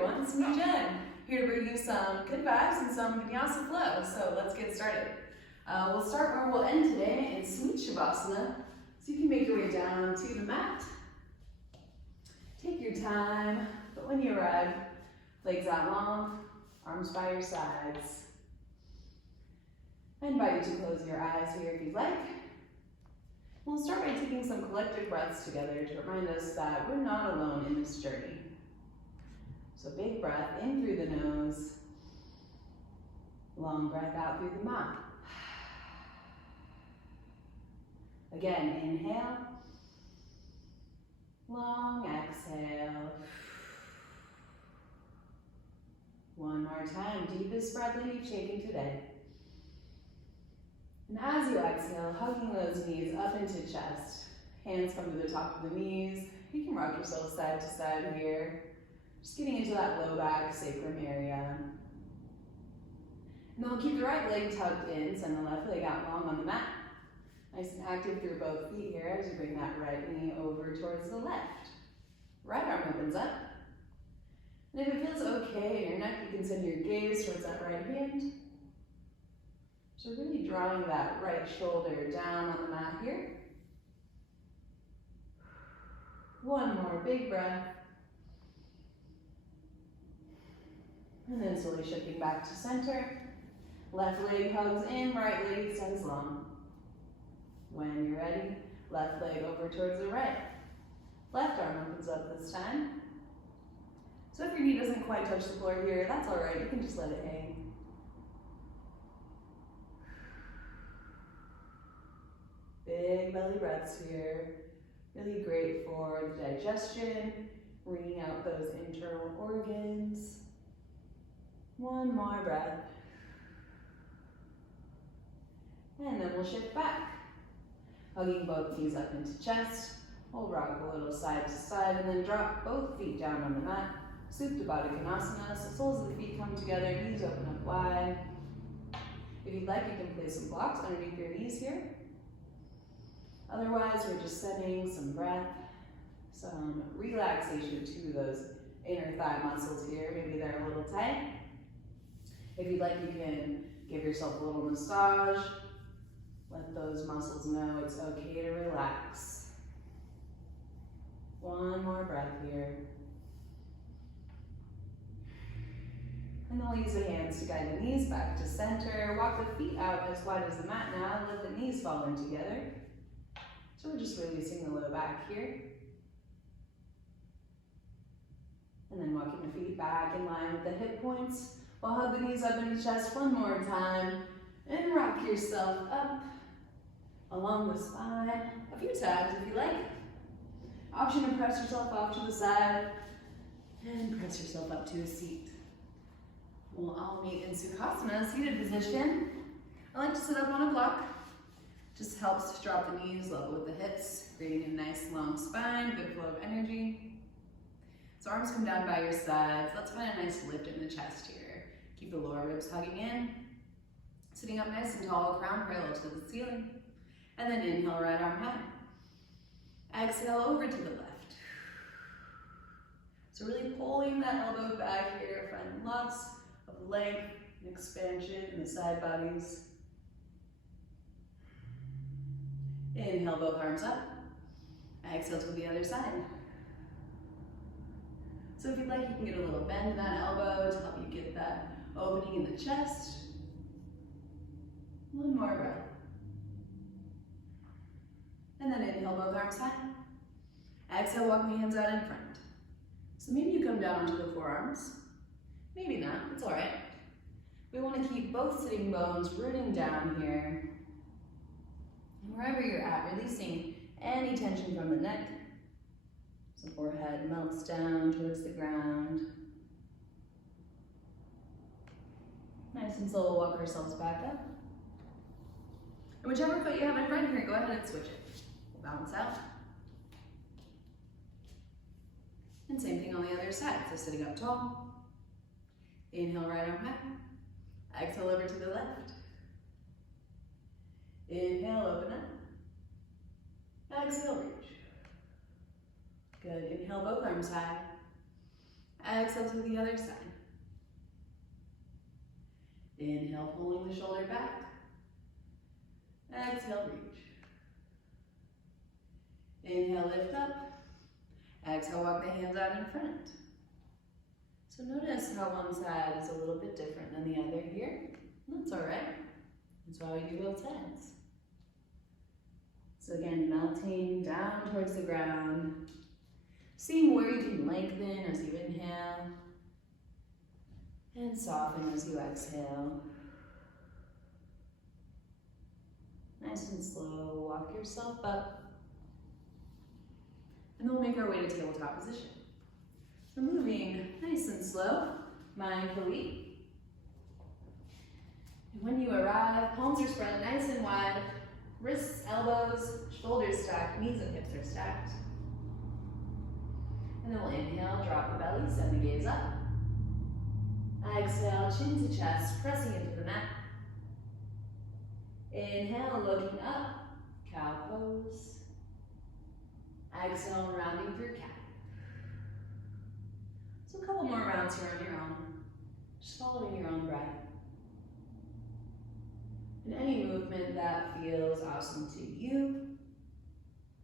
everyone, it's me, Jen, here to bring you some good vibes and some Vinyasa flow. So let's get started. We'll start where we'll end today in Sweet Shavasana. So you can make your way down to the mat. Take your time, but when you arrive, legs out long, arms by your sides. I invite you to close your eyes here if you'd like. We'll start by taking some collective breaths together to remind us that we're not alone in this journey. So big breath in through the nose, long breath out through the mouth. Again, inhale, long exhale. One more time, deepest breath in you've taken today. And as you exhale, hugging those knees up into chest. Hands come to the top of the knees. You can rock yourself side to side here. Just getting into that low back sacrum area. And then we'll keep the right leg tucked in, send the left leg out long on the mat. Nice and active through both feet here as you bring that right knee over towards the left. Right arm opens up. And if it feels okay in your neck, you can send your gaze towards that right hand. So really drawing that right shoulder down on the mat here. One more big breath. And then slowly shifting back to center. Left leg hugs in, right leg extends long. When you're ready, left leg over towards the right. Left arm opens up this time. So if your knee doesn't quite touch the floor here, that's all right. You can just let it hang. Big belly breaths here. Really great for the digestion, wringing out those internal organs. One more breath. And then we'll shift back. Hugging both knees up into chest. We'll rock a little side to side and then drop both feet down on the mat. Supta Baddha Konasana, so soles of the feet come together, knees open up wide. If you'd like, you can place some blocks underneath your knees here. Otherwise, we're just sending some breath, some relaxation to those inner thigh muscles here. Maybe they're a little tight. If you'd like, you can give yourself a little massage. Let those muscles know it's okay to relax. One more breath here. And then we'll use the hands to guide the knees back to center. Walk the feet out as wide as the mat now. Let the knees fall in together. So we're just releasing the low back here. And then walking the feet back in line with the hip points. We'll hug the knees up into chest one more time. And rock yourself up along the spine a few times if you like. Option to press yourself off to the side and press yourself up to a seat. We'll all meet in Sukhasana, seated position. I like to sit up on a block. Just helps drop the knees level with the hips, creating a nice long spine, good flow of energy. So arms come down by your sides. Let's find a nice lift in the chest here. Keep the lower ribs hugging in. Sitting up nice and tall, crown parallel to the ceiling. And then inhale, right arm high. Exhale over to the left. So really pulling that elbow back here, find lots of length and expansion in the side bodies. Inhale, both arms up. Exhale to the other side. So if you'd like, you can get a little bend in that elbow to help you get that opening in the chest. One more breath. And then inhale, both arms high. Exhale, walk the hands out in front. So maybe you come down onto the forearms. Maybe not, it's all right. We want to keep both sitting bones rooting down here. And wherever you're at, releasing any tension from the neck. So forehead melts down towards the ground. Nice and slow, we'll walk ourselves back up. And whichever foot you have in front here, go ahead and switch it. We'll balance out. And same thing on the other side, so sitting up tall. Inhale, right arm high. Exhale over to the left. Inhale, open up. Exhale, reach. Good, inhale, both arms high. Exhale to the other side. Inhale, pulling the shoulder back. Exhale, reach. Inhale, lift up. Exhale, walk the hands out in front. So notice how one side is a little bit different than the other here. That's all right. That's why we do both sides. So again, melting down towards the ground. Seeing where you can lengthen as you inhale. And soften as you exhale. Nice and slow, walk yourself up. And then we'll make our way to tabletop position. So moving nice and slow, mindfully. And when you arrive, palms are spread nice and wide, wrists, elbows, shoulders stacked, knees and hips are stacked. And then we'll inhale, drop the belly, send the gaze up. Exhale, chin to chest, pressing into the mat. Inhale, looking up, cow pose. Exhale, rounding through cat. So a couple more rounds here on your own. Just following your own breath. And any movement that feels awesome to you.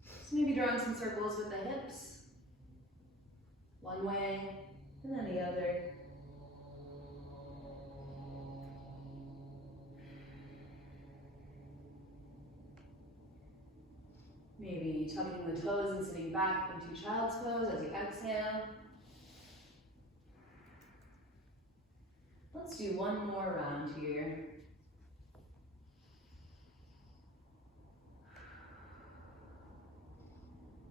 So maybe drawing some circles with the hips. One way, and then the other. Maybe tucking the toes and sitting back into child's pose as you exhale. Let's do one more round here.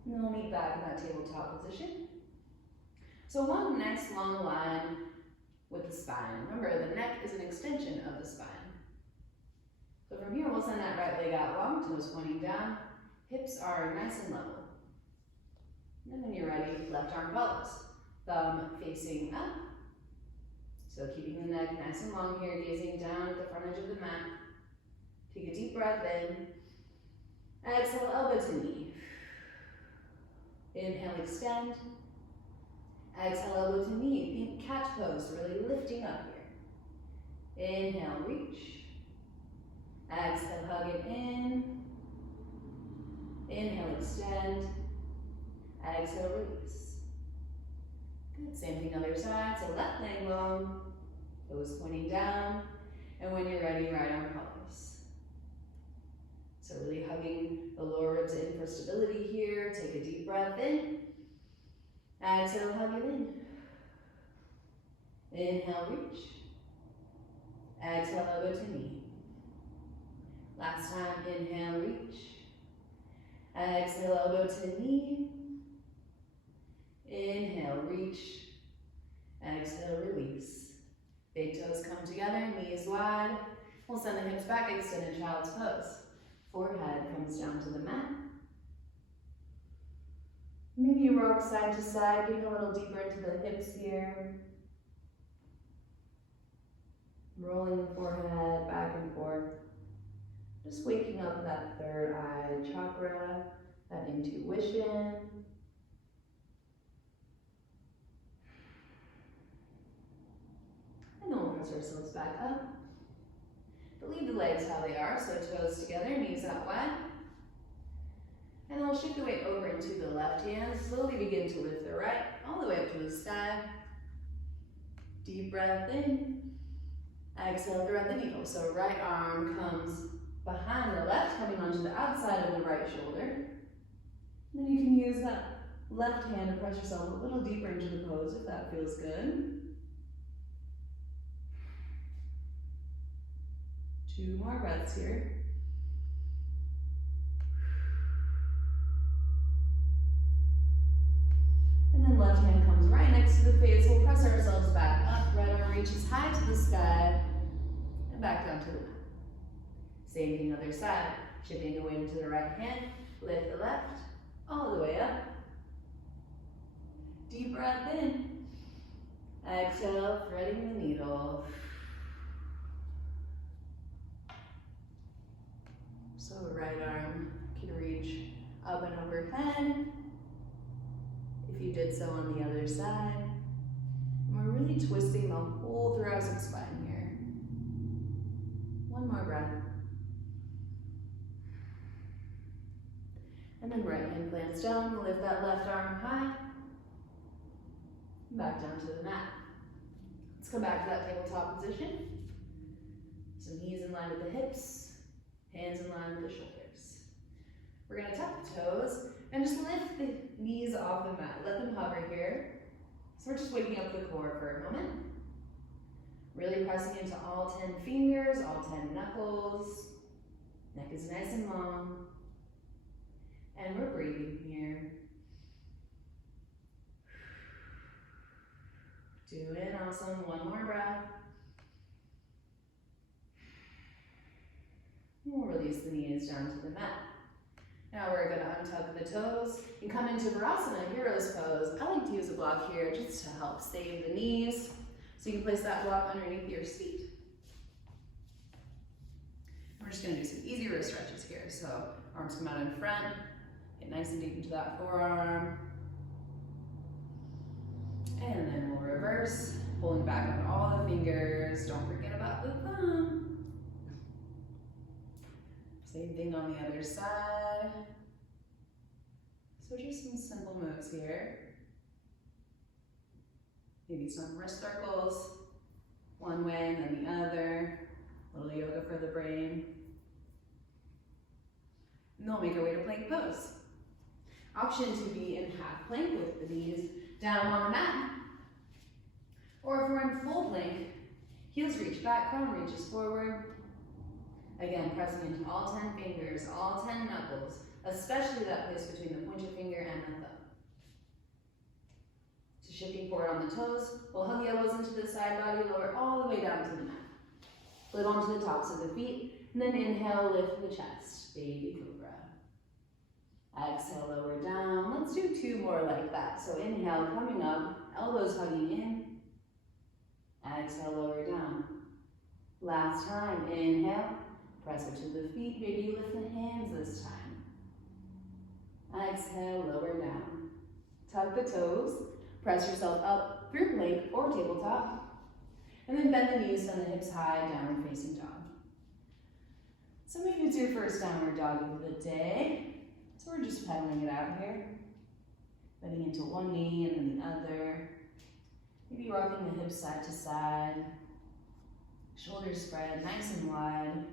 And then we'll meet back in that tabletop position. So one nice long line with the spine. Remember, the neck is an extension of the spine. So from here, we'll send that right leg out long, toes pointing down. Hips are nice and level. And then when you're ready, left arm follows. Thumb facing up. So keeping the neck nice and long here, gazing down at the front edge of the mat. Take a deep breath in. Exhale, elbow to knee. Inhale, extend. Exhale, elbow to knee. Think cat pose, really lifting up here. Inhale, reach. Exhale, hug it in. Inhale, extend. Exhale, release. Good, same thing other side. So left leg long, toes pointing down. And when you're ready, right arm follows. So really hugging the lower ribs in for stability here. Take a deep breath in. Exhale, hug it in. Inhale, reach. Exhale, elbow to knee. Last time, inhale, reach. Exhale, elbow to knee. Inhale, reach. Exhale, release. Big toes come together, knees wide. We'll send the hips back, extended child's pose. Forehead comes down to the mat. Maybe you rock side to side, getting a little deeper into the hips here. Rolling the forehead back and forth. Just waking up that third eye chakra, that intuition. And then we'll press ourselves back up. But leave the legs how they are, so toes together, knees out wide. And then we'll shift the weight over into the left hand. Slowly begin to lift the right, all the way up to the sky. Deep breath in. Exhale, thread the needle. So right arm comes behind the left, coming onto the outside of the right shoulder. And then you can use that left hand to press yourself a little deeper into the pose if that feels good. 2 more breaths here. And then left hand comes right next to the face. We'll press ourselves back up. Right arm reaches high to the sky and back down to the mat. Same thing other side. Shifting the weight into the right hand. Lift the left all the way up. Deep breath in. Exhale, threading the needle. So right arm can reach up and overhead. If you did so on the other side. thoracic spine here. One more breath. And then right hand plants down, lift that left arm high. Back down to the mat. Let's come back to that tabletop position. So knees in line with the hips, hands in line with the shoulders. We're gonna tuck the toes and just lift the knees off the mat. Let them hover here. So we're just waking up the core for a moment. Really pressing into all 10 fingers, all 10 knuckles. Neck is nice and long. And we're breathing here. Doing awesome. One more breath. We'll release the knees down to the mat. Now we're going to untuck the toes and come into Virasana, Hero's Pose. I like to use a block here just to help save the knees. So you can place that block underneath your feet. We're just going to do some easy wrist stretches here. So arms come out in front, get nice and deep into that forearm. And then we'll reverse, pulling back on all the fingers. Don't forget about the thumb. Same thing on the other side. So just some simple moves here. Maybe some wrist circles, one way and then the other. A little yoga for the brain. And then we'll make our way to plank pose. Option to be in half plank with the knees down on the mat. Or if we're in full plank, heels reach back, crown reaches forward. Again, pressing into all 10 fingers, all 10 knuckles, especially that place between the pointer finger and the thumb. So shifting forward on the toes, we'll hug the elbows into the side body, lower all the way down to the mat. Flip onto the tops of the feet, and then inhale, lift the chest, baby cobra. Exhale, lower down. Let's do 2 more like that. So inhale, coming up, elbows hugging in. Exhale, lower down. Last time, inhale, press it to the feet, maybe lift the hands this time. Exhale, lower down. Tuck the toes, press yourself up through plank or tabletop, and then bend the knees, send the hips high, downward facing dog. So maybe it's your first downward dog of the day. So we're just pedaling it out here. Bending into one knee and then the other. Maybe rocking the hips side to side. Shoulders spread nice and wide.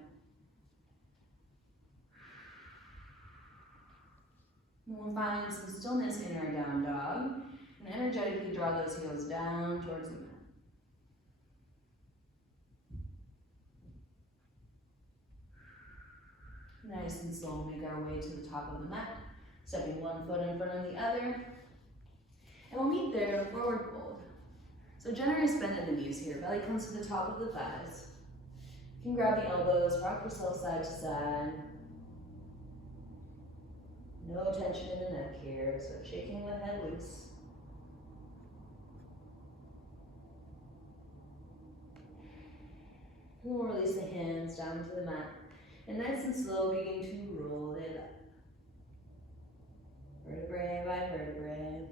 And we'll find some stillness in our down dog and energetically draw those heels down towards the mat. Nice and slow, make our way to the top of the mat, stepping one foot in front of the other. And we'll meet there, forward fold. So generous bend in the knees here, belly comes to the top of the thighs. You can grab the elbows, rock yourself side to side. No tension in the neck here, so shaking the head loose. And we'll release the hands down to the mat. And nice and slow, begin to roll it up. Vertebrae by vertebrae.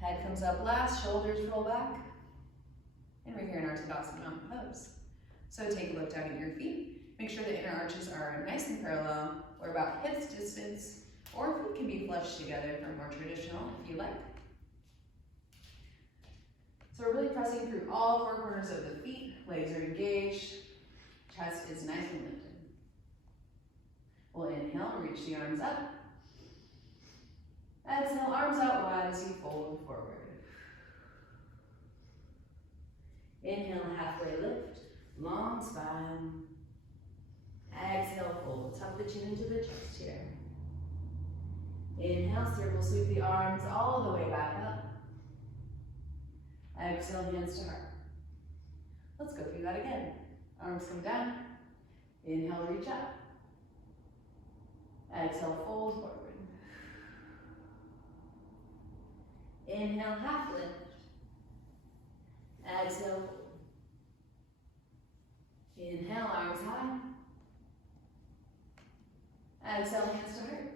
Head comes up last, shoulders roll back. And we're here in our Tadasana Mountain Pose. So take a look down at your feet. Make sure the inner arches are nice and parallel, or about hips distance, or feet can be flushed together for more traditional if you like. So we're really pressing through all 4 corners of the feet. Legs are engaged. Chest is nice and lifted. We'll inhale, reach the arms up. Exhale, arms out wide as you fold forward. Inhale, halfway lift, long spine. Exhale, fold, tuck the chin into the chest here. Inhale, circle sweep the arms all the way back up. Exhale, hands to heart. Let's go through that again. Arms come down. Inhale, reach up. Exhale, fold forward. Inhale, half lift. Exhale, fold. Inhale, arms high. Exhale, hands to heart.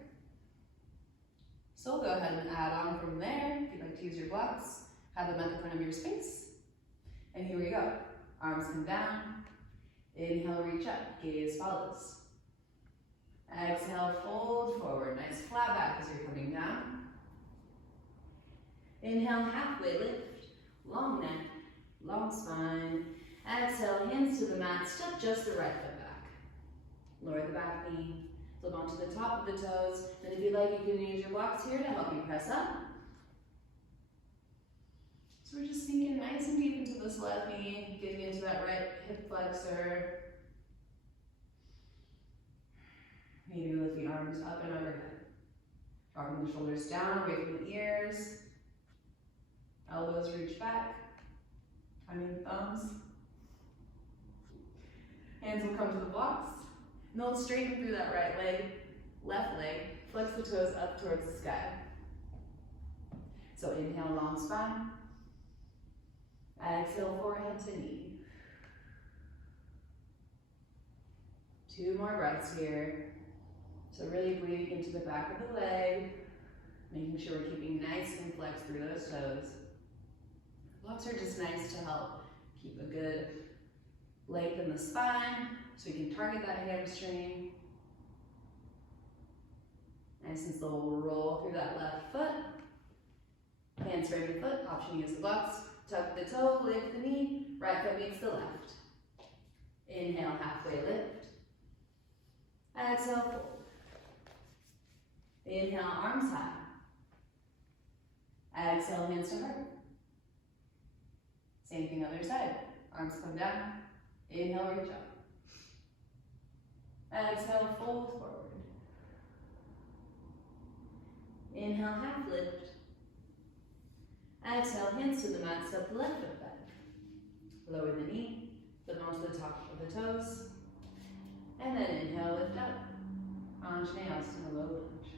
So we'll go ahead and add on from there. If you'd like to use your blocks, have them at the front of your space. And here we go. Arms come down. Inhale, reach up, gaze follows. Exhale, fold forward. Nice flat back as you're coming down. Inhale, halfway lift. Long neck, long spine. Exhale, hands to the mat. Step just the right foot back. Lower the back knee. Flip onto the top of the toes. And if you'd like, you can use your blocks here to help you press up. So we're just sinking nice and deep into this left knee, getting into that right hip flexor. Maybe lift the arms up and overhead. Dropping the shoulders down, away from the ears. Elbows reach back. Thumbs. Hands will come to the blocks. And they'll straighten through that right leg, left leg. Flex the toes up towards the sky. So inhale, long spine. Exhale, forehead to knee. 2 more breaths here. So really breathing into the back of the leg, making sure we're keeping nice and flexed through those toes. Blocks are just nice to help keep a good length in the spine, so you can target that hamstring. Nice and slow, we'll roll through that left foot. Hands frame the foot, option to use the blocks. Tuck the toe, lift the knee, right foot meets the left. Inhale, halfway lift. Exhale, fold. Inhale, arms high. Exhale, hands to heart. Same thing other side. Arms come down. Inhale, reach up. Exhale, fold forward. Inhale, half lift. Exhale, hands to the mat, step the left foot back. Lower the knee, flip onto the top of the toes. And then inhale, lift up. Anjaneyasana, low lunge.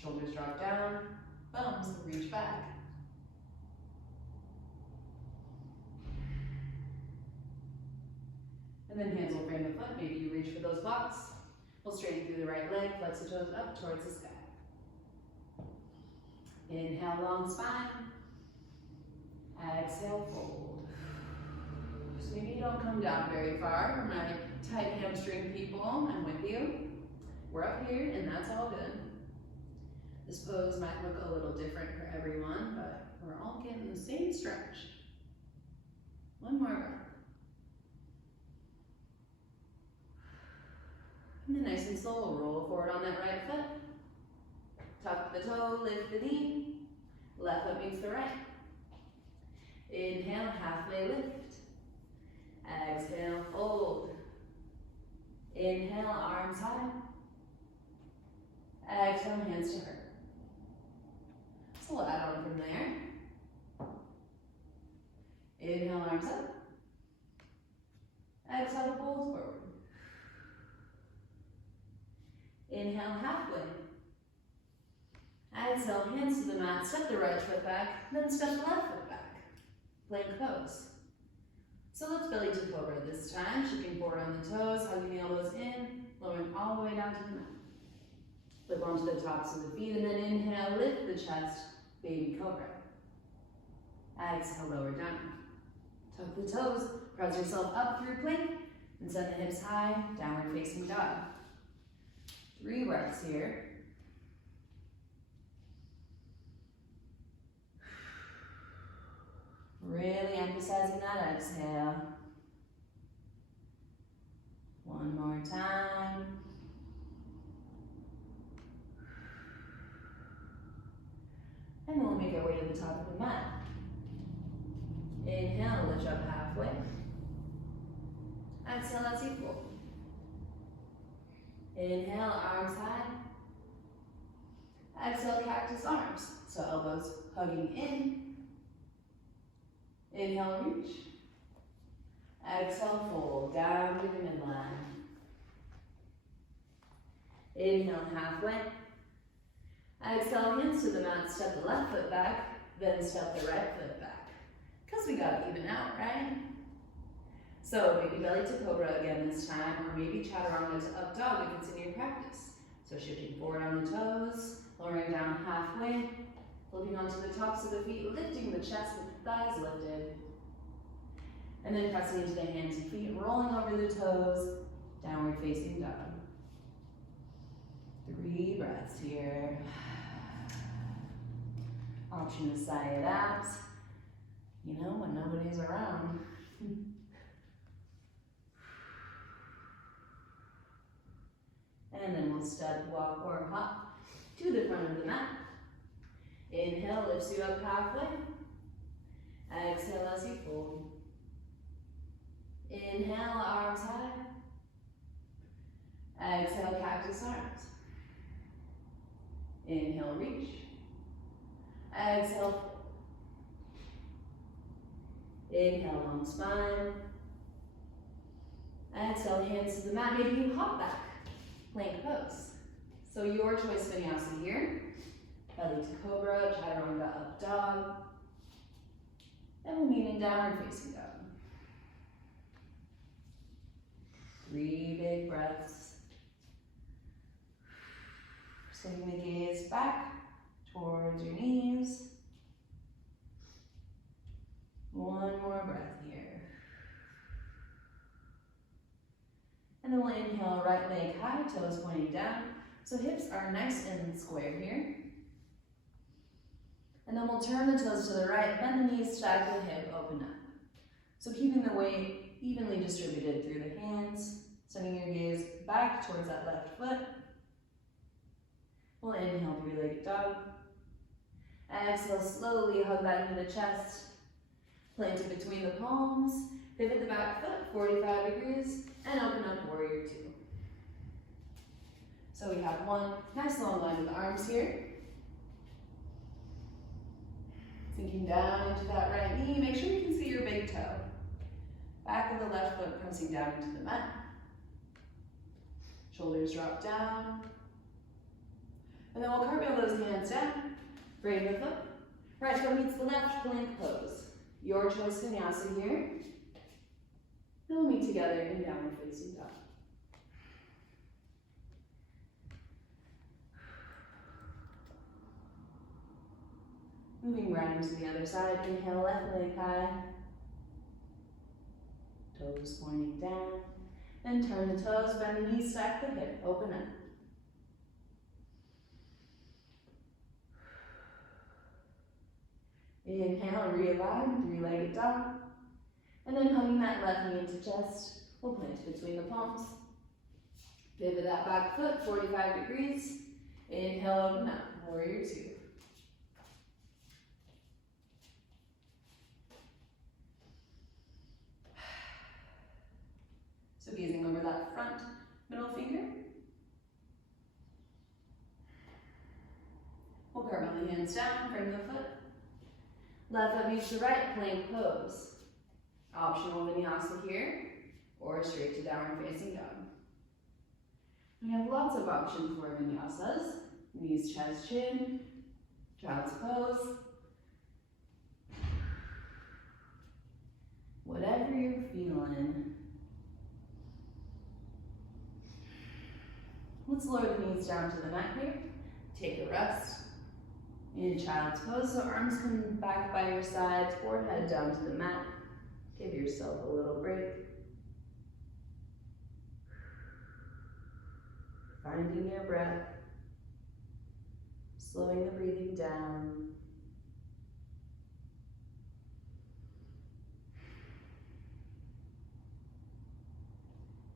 Shoulders drop down, thumbs reach back. And then hands will frame the foot, maybe you reach for those blocks. We'll straighten through the right leg, flex the toes up towards the sky. Inhale, long spine. Exhale, fold. So maybe you don't come down very far. For my tight hamstring people, I'm with you. We're up here, and that's all good. This pose might look a little different for everyone, but we're all getting the same stretch. One more breath. And then nice and slow, we'll roll forward on that right foot. Tuck the toe, lift the knee. Left foot meets the right. Inhale, halfway lift. Exhale, fold. Inhale, arms high. Exhale, hands to heart. So we'll add on from there. Inhale, arms up. Exhale, fold forward. Inhale, halfway. Exhale, hands to the mat, step the right foot back, then step the left foot back. Plank pose. So let's belly to cobra this time, shifting forward on the toes, hugging the elbows in, lowering all the way down to the mat. Flip onto the tops of the feet, and then inhale, lift the chest, baby cobra. Exhale, lower down. Tuck the toes, press yourself up through plank, and send the hips high, downward facing dog. 3 breaths here. Really emphasizing that exhale. One more time. And then we'll make our way to the top of the mat. Inhale, lift up halfway. Exhale as you fold. Inhale, arms high. Exhale, cactus arms. So elbows hugging in. Inhale, reach. Exhale, fold down to the midline. Inhale, halfway. Exhale, hands to the mat, step the left foot back, then step the right foot back. Because we got to even out, right? So maybe belly to cobra again this time, or maybe chaturanga to up dog if it's in your practice. So shifting forward on the toes, lowering down halfway, Holding onto the tops of the feet, lifting the chest with the thighs lifted. And then pressing into the hands and feet, rolling over the toes, downward facing dog. 3 breaths here. Option to sigh it out, you know, when nobody's around. And then we'll step, walk, or hop to the front of the mat. Inhale, lifts you up halfway. Exhale as you fold. Inhale, arms high. Exhale, cactus arms. Inhale, reach. Exhale, fold. Inhale, long spine. Exhale, hands to the mat. Maybe you hop back. Plank pose. So your choice vinyasa here. Belly to cobra, chaturanga up dog. And we'll meet in downward facing dog. 3 big breaths. Swing the gaze back towards your knees. 1 more breath here. And then we'll inhale, right leg high, toes pointing down. So hips are nice and square here. And then we'll turn the toes to the right, bend the knees, stack the hip, open up. So keeping the weight evenly distributed through the hands, sending your gaze back towards that left foot. We'll inhale, 3-legged dog. Exhale, slowly hug that into the chest. Plant it between the palms. Pivot the back foot, 45 degrees, and open up warrior 2. So we have 1 nice long line with arms here. Sinking down into that right knee. Make sure you can see your big toe. Back of the left foot pressing down into the mat. Shoulders drop down. And then we'll cartwheel those hands down. Bring the foot. Right foot meets the left, plank pose. Your choice vinyasa here. Then we'll meet together in downward facing dog. Moving right into the other side. Inhale, left leg high. Toes pointing down. Then turn the toes, bend the knees, stack the hip, open up. Inhale, realign, 3-legged dog. And then hugging that left knee into chest, we'll plant it between the palms. Pivot that back foot, 45 degrees. Inhale, open up, warrior 2. So gazing over that front middle finger. We'll cartwheel the hands down, bring the foot. Left foot meets the right, plank pose. Optional vinyasa here, or straight to downward facing dog. We have lots of options for vinyasas. Knees, chest, chin, child's pose. Whatever you're feeling. Let's lower the knees down to the mat here. Take a rest. In child's pose, so arms come back by your sides, forehead down to the mat. Give yourself a little break. Finding your breath. Slowing the breathing down.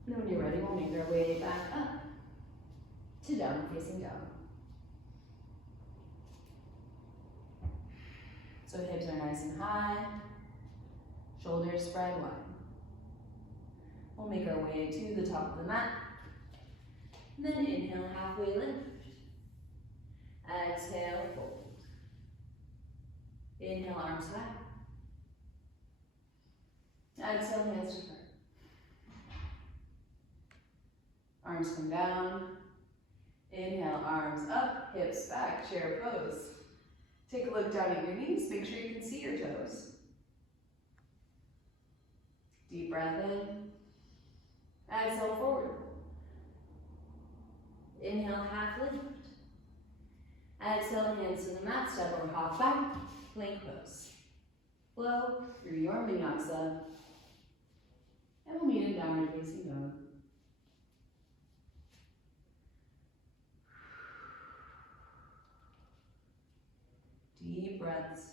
And then when you're ready, we'll make our way back up to downward facing dog. So hips are nice and high, shoulders spread wide. We'll make our way to the top of the mat. And then inhale, halfway lift. Exhale, fold. Inhale, arms high. Exhale, hands to heart. Arms come down. Inhale, arms up, hips back, chair pose. Take a look down at your knees, make sure you can see your toes. Deep breath in. Exhale, forward. Inhale, half lift. Exhale, hands to the mat, step or hop back, plank pose. Flow through your vinyasa. And we'll meet in downward facing dog. Deep breaths.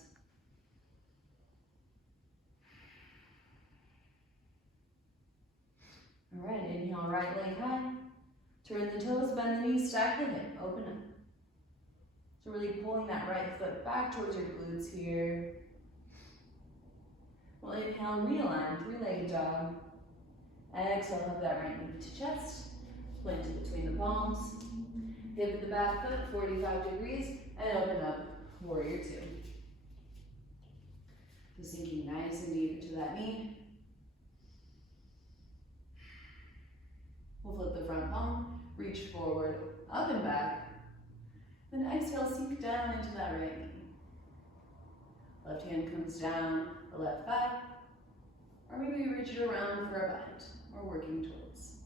All right, inhale, right leg high. Turn the toes, bend the knees, stack the hip, open up. So really pulling that right foot back towards your glutes here. We'll inhale and realign, three-legged dog. Exhale, hug that right knee to chest. Plant it between the palms. Pivot the back foot 45 degrees and open up, warrior two. So sinking nice and deep into that knee. We'll flip the front palm, reach forward, up and back. Then exhale, sink down into that right knee. Left hand comes down the left thigh. Or maybe you reach it around for a bind, or working towards.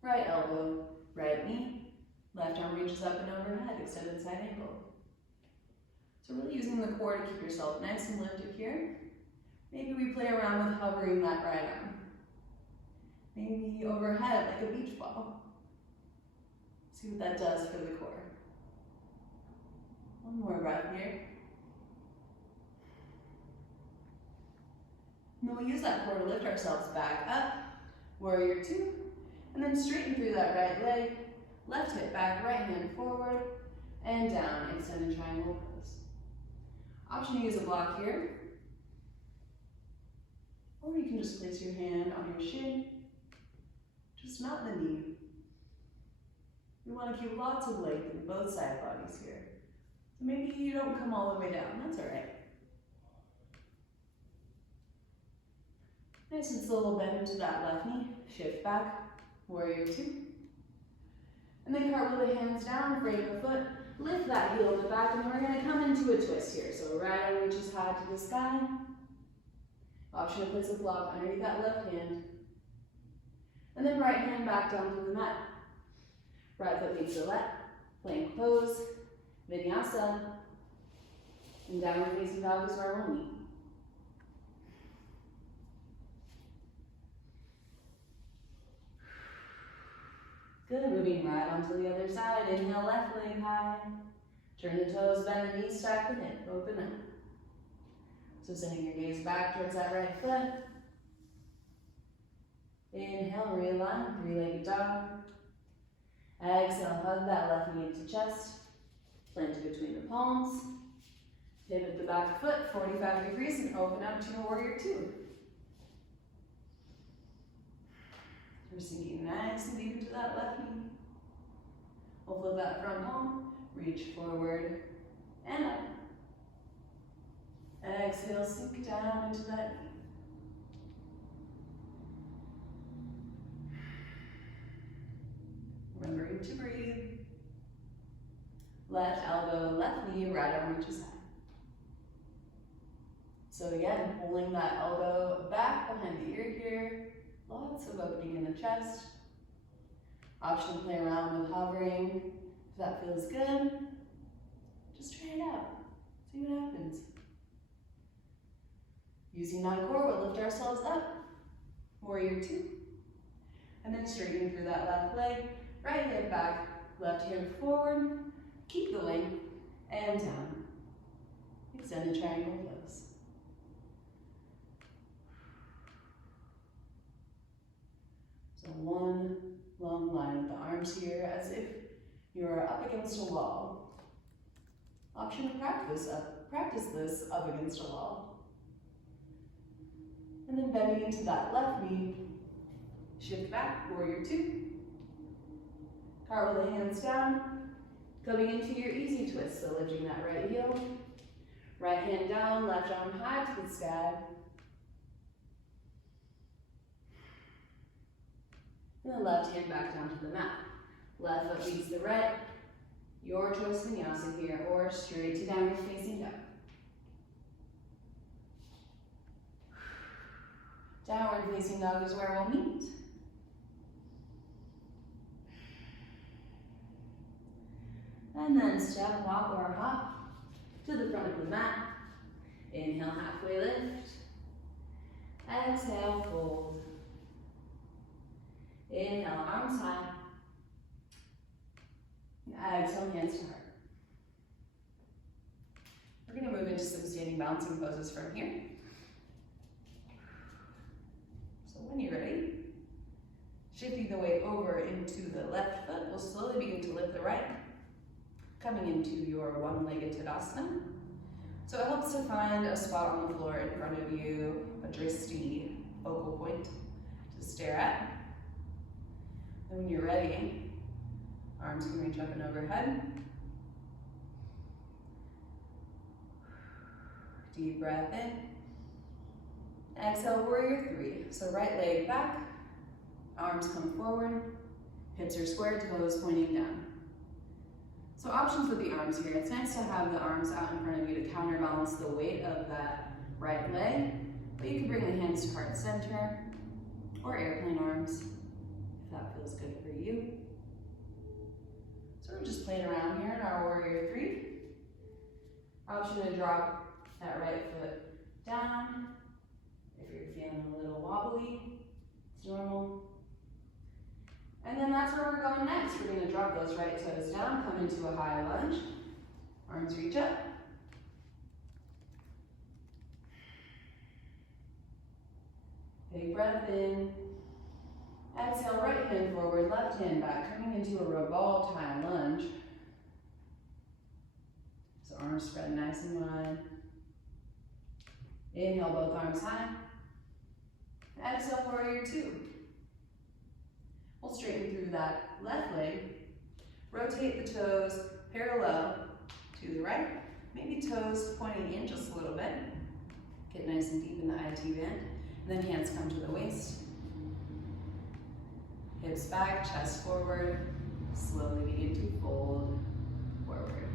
Right elbow, right knee. Left arm reaches up and overhead, extended side angle. So really using the core to keep yourself nice and lifted here. Maybe we play around with hovering that right arm. Maybe overhead like a beach ball. See what that does for the core. One more breath here. And then we'll use that core to lift ourselves back up, warrior two, and then straighten through that right leg, left hip back, right hand forward, and down, extended triangle pose. Option to use a block here, or you can just place your hand on your shin, just not the knee. We want to keep lots of length in both side bodies here. So maybe you don't come all the way down, that's all right. Nice and slow bend into that left knee, shift back, warrior two. And then cartwheel the hands down, frame the foot, lift that heel to the back, and we're going to come into a twist here. So right arm reaches high to the sky. Option to place a block underneath that left hand. And then right hand back down to the mat. Right foot meets the left, plank pose, vinyasa, and downward facing dog is where we'll meet. Good, moving right onto the other side. Inhale, left leg high. Turn the toes, bend the knees, stack the hip, open up. So sending your gaze back towards that right foot. Inhale, realign, three-legged dog. Exhale, hug that left knee into chest. Plant it between the palms. Pivot the back foot 45 degrees and open up to a warrior two. We're sinking nice and deep into that left knee. We'll flip that front palm, reach forward and up. Exhale, sink down into that knee. Remembering to breathe. Left elbow, left knee, right arm reaches high. So again, pulling that elbow back behind the ear here. Lots of opening in the chest. Option to play around with hovering. If that feels good, just try it out. See what happens. Using that core, we'll lift ourselves up. Warrior two. And then straighten through that left leg. Right hip back, left hand forward. Keep the length and down. Extended triangle pose. So one long line with the arms here as if you're up against a wall. Option to practice this up against a wall. And then bending into that left knee, shift back, warrior two. Cartwheel the hands down, coming into your easy twist, so lifting that right heel. Right hand down, left arm high to the sky. And the left hand back down to the mat. Left foot meets the right. Your choice vinyasa here, or straight to downward facing dog. Downward facing dog is where we'll meet. And then step, walk, or hop to the front of the mat. Inhale, halfway lift. Exhale, fold. Inhale, arms high. Exhale, hands to heart. We're going to move into some standing balancing poses from here. So when you're ready, shifting the weight over into the left foot, we'll slowly begin to lift the right, coming into your one-legged Tadasana. So it helps to find a spot on the floor in front of you, a drishti focal point to stare at. And when you're ready, arms can reach up and overhead. Deep breath in. Exhale, warrior three. So right leg back, arms come forward, hips are square, toes pointing down. So options with the arms here. It's nice to have the arms out in front of you to counterbalance the weight of that right leg, but you can bring the hands to heart center or airplane arms if that feels good for you. So we're just playing around here in our warrior three. Option to drop that right foot down. If you're feeling a little wobbly, it's normal. And then that's where we're going next. We're going to drop those right toes down, come into a high lunge. Arms reach up. Big breath in. Exhale, right hand forward, left hand back, coming into a revolved high lunge. So arms spread nice and wide. Inhale, both arms high. Exhale, warrior two. We'll straighten through that left leg. Rotate the toes parallel to the right. Maybe toes pointing in just a little bit. Get nice and deep in the IT band. And then hands come to the waist. Hips back, chest forward. Slowly begin to fold forward.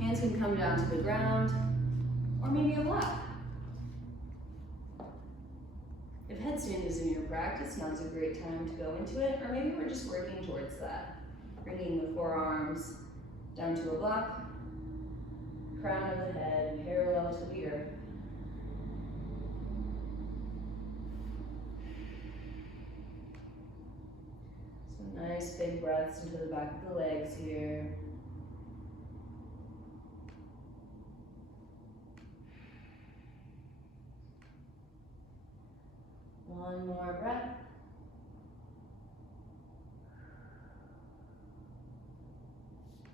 Hands can come down to the ground, or maybe a block. If headstand is in your practice, now's a great time to go into it, or maybe we're just working towards that. Bringing the forearms down to a block, crown of the head parallel to the earth. Some nice big breaths into the back of the legs here. One more breath.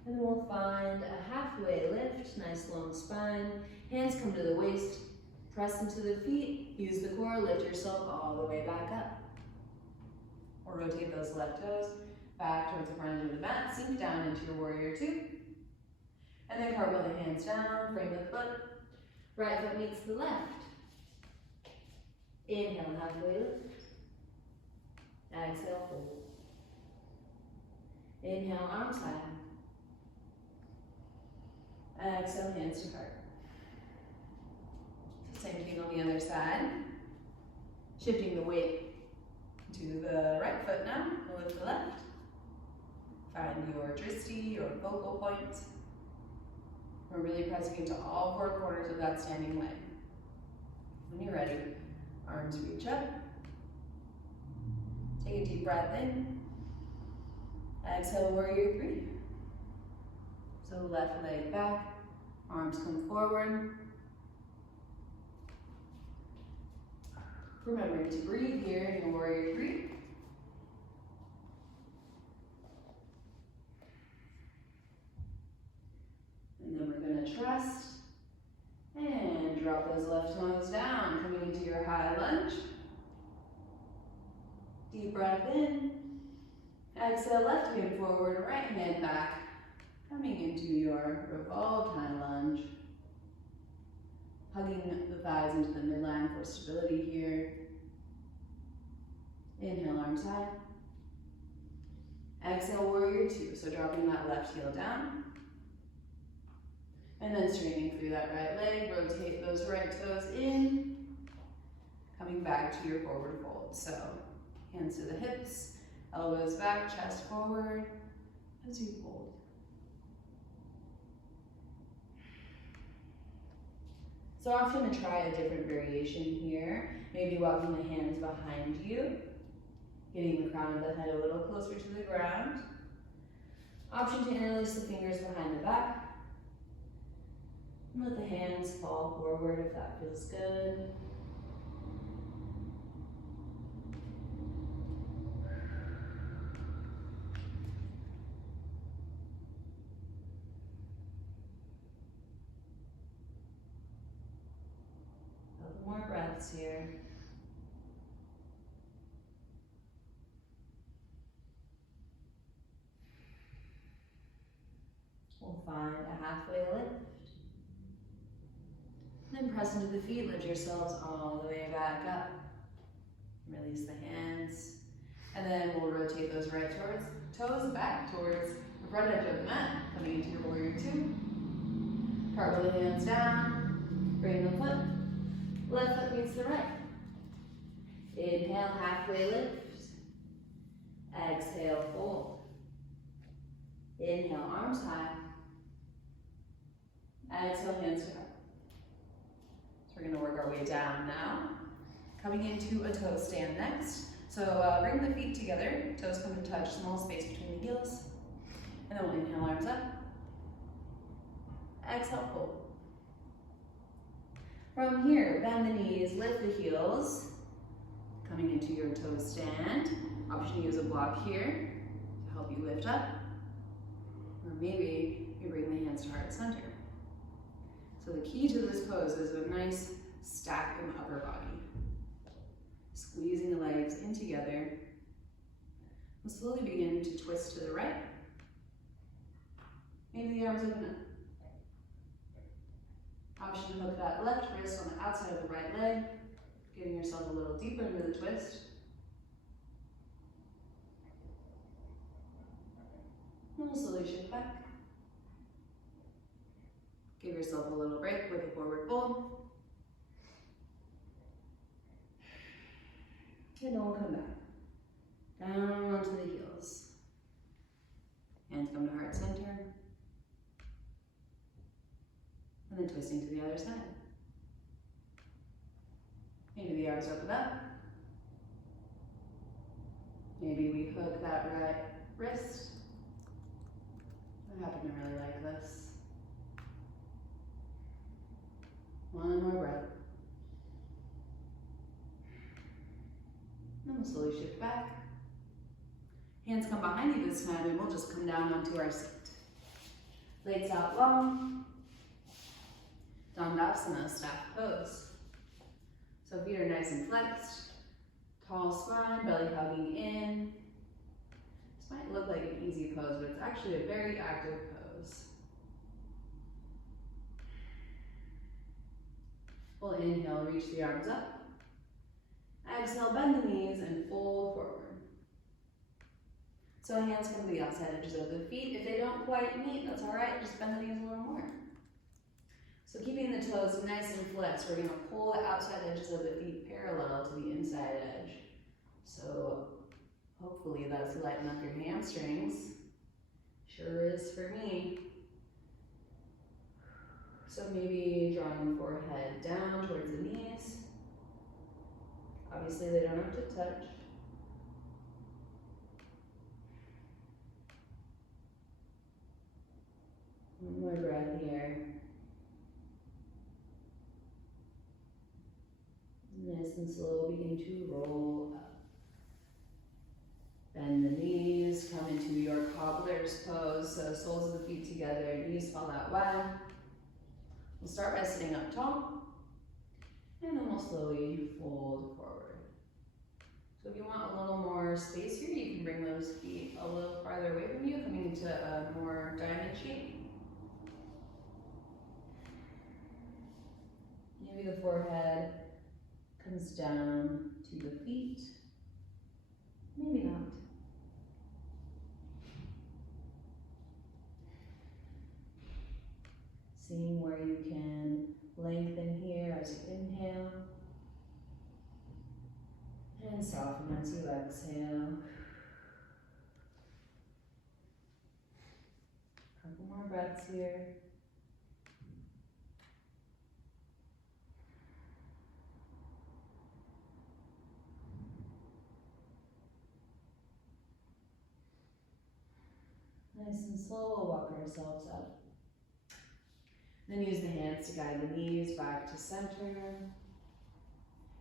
And then we'll find a halfway lift, nice long spine. Hands come to the waist, press into the feet, use the core, lift yourself all the way back up. Or rotate those left toes back towards the front edge of the mat, sink down into your warrior two. And then cartwheel the hands down, frame the foot. Right foot meets the left. Inhale, halfway lift. Exhale, fold. Inhale, arms high. Exhale, hands to heart. Same thing on the other side. Shifting the weight to the right foot now, lift the left. Find your drishti, your focal point. We're really pressing into all four corners of that standing leg. When you're ready, arms reach up. Take a deep breath in. Exhale, warrior three. So left leg back, arms come forward. Remembering to breathe here in your warrior three. And then we're going to trust and drop those left toes down, coming into your high lunge. Deep breath in. Exhale, left hand forward, right hand back, coming into your revolved high lunge. Hugging the thighs into the midline for stability here. Inhale, arms high. Exhale, warrior two. So dropping that left heel down. And then straightening through that right leg. Rotate those right toes in. Coming back to your forward fold. So hands to the hips, elbows back, chest forward as you fold. So option to try a different variation here. Maybe walking the hands behind you, getting the crown of the head a little closer to the ground. Option to interlace the fingers behind the back. And let the hands fall forward if that feels good. A couple more breaths here. We'll find a halfway lift. Then press into the feet, lift yourselves all the way back up. Release the hands. And then we'll rotate those right toes back towards the front edge of the mat, coming into your warrior two. Cartwheel the hands down, bring the foot, left foot meets the right. Inhale, halfway lift. Exhale, fold. Inhale, arms high. Exhale, hands to heart. So we're going to work our way down now. Coming into a toe stand next. So bring the feet together, toes come to touch, small space between the heels. And then we'll inhale, arms up. Exhale, fold. From here, bend the knees, lift the heels. Coming into your toe stand. Option to use a block here to help you lift up. Or maybe you bring the hands to heart center. So the key to this pose is a nice stack in the upper body. Squeezing the legs in together. We'll slowly begin to twist to the right. Maybe the arms open up. Option to hook that left wrist on the outside of the right leg, getting yourself a little deeper into the twist. And we'll slowly shift back. Give yourself a little break with a forward fold. And then we'll come back. Down onto the heels. Hands come to heart center. And then twisting to the other side. Maybe the arms open up. Maybe we hook that right wrist. I happen to really like this. One more breath. Then we'll slowly shift back. Hands come behind you this time, and we'll just come down onto our seat. Legs out long. Dandasana, staff pose. So feet are nice and flexed. Tall spine, belly hugging in. This might look like an easy pose, but it's actually a very active pose. We'll inhale, reach the arms up. Exhale, bend the knees and fold forward. So hands come to the outside edges of the feet. If they don't quite meet, that's all right. Just bend the knees a little more. So keeping the toes nice and flexed, we're going to pull the outside edges of the feet parallel to the inside edge. So hopefully that's lighten up your hamstrings. Sure is for me. So maybe drawing the forehead down towards the knees. Obviously they don't have to touch. One more breath here. Nice and slow, begin to roll up. Bend the knees, come into your cobbler's pose. So soles of the feet together, knees fall out wide. We'll start by sitting up tall, and then we'll slowly fold forward. So if you want a little more space here, you can bring those feet a little farther away from you, coming into a more diamond shape. Maybe the forehead comes down to the feet. Maybe not. Seeing where you can lengthen here as you inhale. And soften as you exhale. Couple more breaths here. Nice and slow, we'll walk ourselves up. Then use the hands to guide the knees back to center.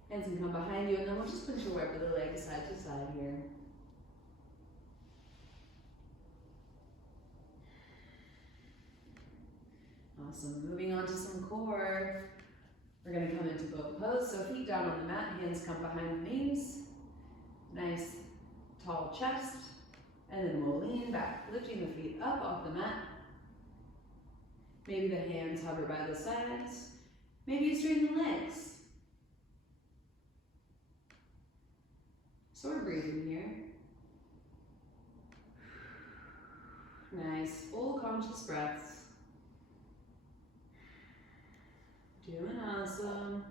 Hands can come behind you, and then we'll just push your the legs side to side here. Awesome. Moving on to some core. We're going to come into boat pose. So feet down on the mat, hands come behind the knees. Nice tall chest. And then we'll lean back, lifting the feet up off the mat. Maybe the hands hover by the sides. Maybe you straighten the legs. So we're breathing here. Nice, full conscious breaths. Doing awesome.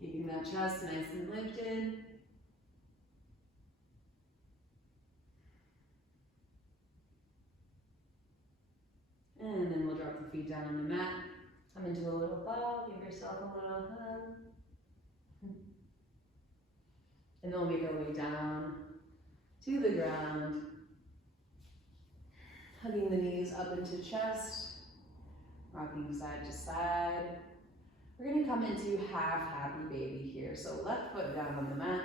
Keeping that chest nice and lifted. And then we'll drop the feet down on the mat. Come into a little bow, give yourself a little hug. And then we'll make our way down to the ground. Hugging the knees up into chest. Rocking side to side. We're going to come into half happy baby here. So left foot down on the mat.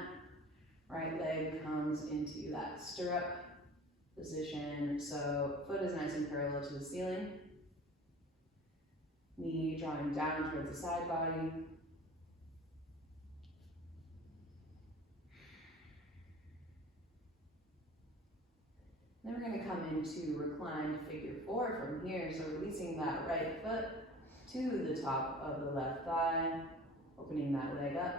Right leg comes into that stirrup position. So foot is nice and parallel to the ceiling. Knee drawing down towards the side body. Then we're going to come into reclined figure four from here. So releasing that right foot to the top of the left thigh, opening that leg up.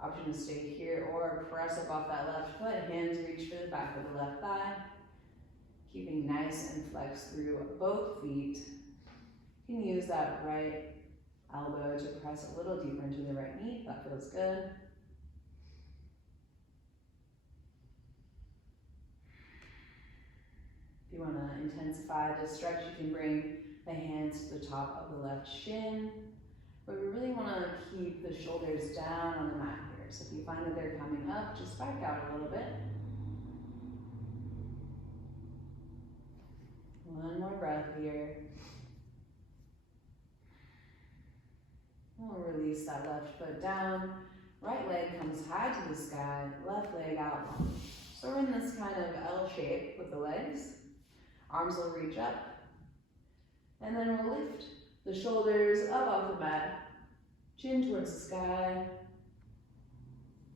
Option to stay here or press up off that left foot. Hands reach for the back of the left thigh. Keeping nice and flexed through both feet. You can use that right elbow to press a little deeper into the right knee. That feels good. If you want to intensify the stretch, you can bring the hands to the top of the left shin. But we really want to keep the shoulders down on the mat here. So if you find that they're coming up, just back out a little bit. One more breath here. We'll release that left foot down. Right leg comes high to the sky, left leg out long. So we're in this kind of L shape with the legs. Arms will reach up. And then we'll lift the shoulders up off the mat, chin towards the sky.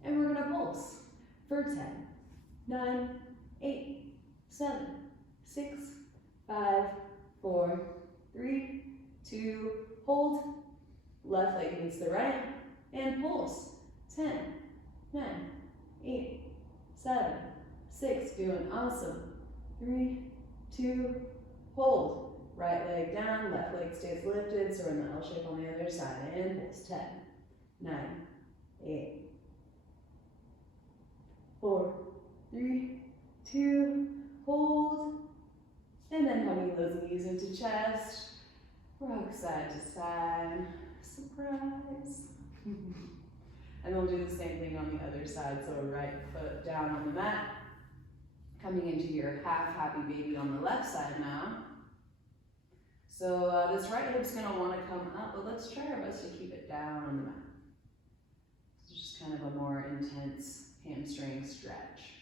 And we're gonna pulse for 10, 9, 8, 7, 6, 5, 4, 3, 2, hold. Left leg meets the right, and pulse. 10, 9, 8, 7, 6, doing awesome. 3, 2, hold. Right leg down, left leg stays lifted, so we're in the L shape on the other side. And pulse. 10, 9, 8, 4, 3, 2, hold. And then hugging those knees into chest. Rock side to side. Surprise. And we'll do the same thing on the other side. So right foot down on the mat. Coming into your half happy baby on the left side now. So this right hip's gonna wanna come up, but let's try our best to keep it down on the mat. It's just kind of a more intense hamstring stretch.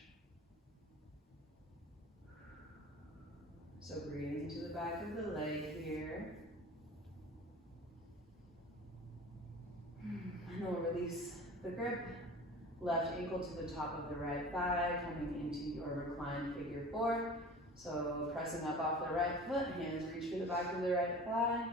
So breathe into the back of the leg here. And then we'll release the grip. Left ankle to the top of the right thigh, coming into your reclined figure four. So pressing up off the right foot, hands reach for the back of the right thigh.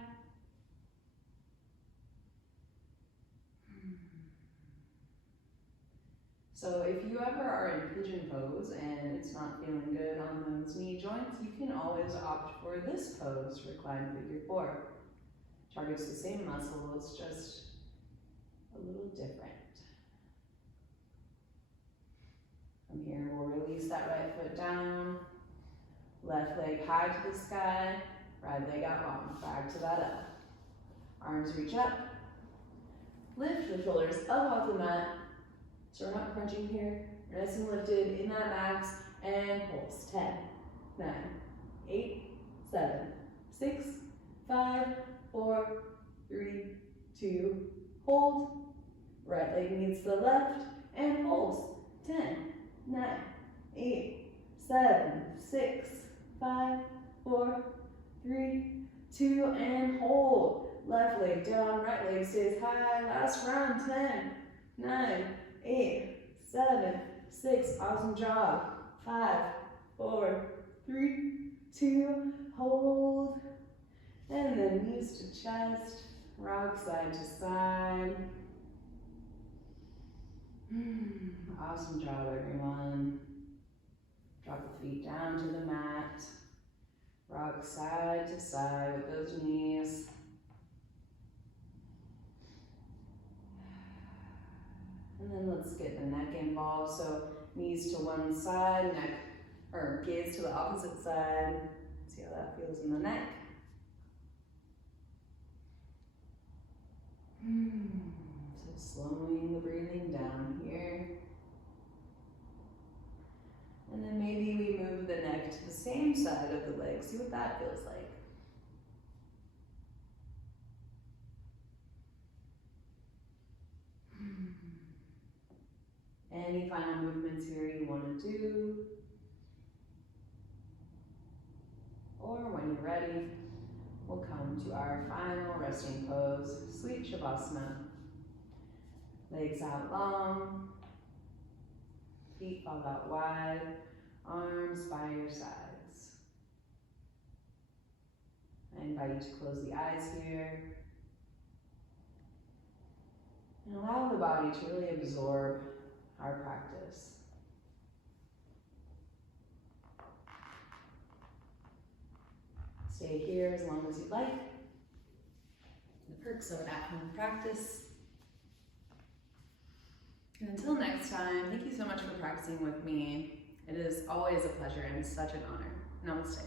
So if you ever are in pigeon pose and it's not feeling good on those knee joints, you can always opt for this pose, reclined figure four. Targets the same muscle, it's just a little different. From here, we'll release that right foot down, left leg high to the sky, right leg out long, back to that up. Arms reach up, lift the shoulders up off the mat, so we're not crunching here, we're nice and lifted in that max, and pulse. 10, 9, 8, 7, 6, 5, 4, 3, 2, hold. Right leg meets the left and holds. 10, 9, 8, 7, 6, 5, 4, 3, 2, and hold. Left leg down, right leg stays high. Last round, 10, 9, 8, 7, 6, awesome job. 5, 4, 3, 2, hold. And then knees to chest, rock side to side. Awesome job, everyone. Drop the feet down to the mat. Rock side to side with those knees. And then let's get the neck involved. So knees to one side, neck, or gaze to the opposite side. See how that feels in the neck. So slowing the breathing down here. And then maybe we move the neck to the same side of the leg. See what that feels like. Any final movements here you want to do? Or when you're ready, we'll come to our final resting pose, Sweet Shavasana. Legs out long, feet fall out wide, arms by your sides. I invite you to close the eyes here and allow the body to really absorb our practice. Stay here as long as you'd like. The perks of an at-home practice. And until next time, thank you so much for practicing with me. It is always a pleasure and such an honor. Namaste.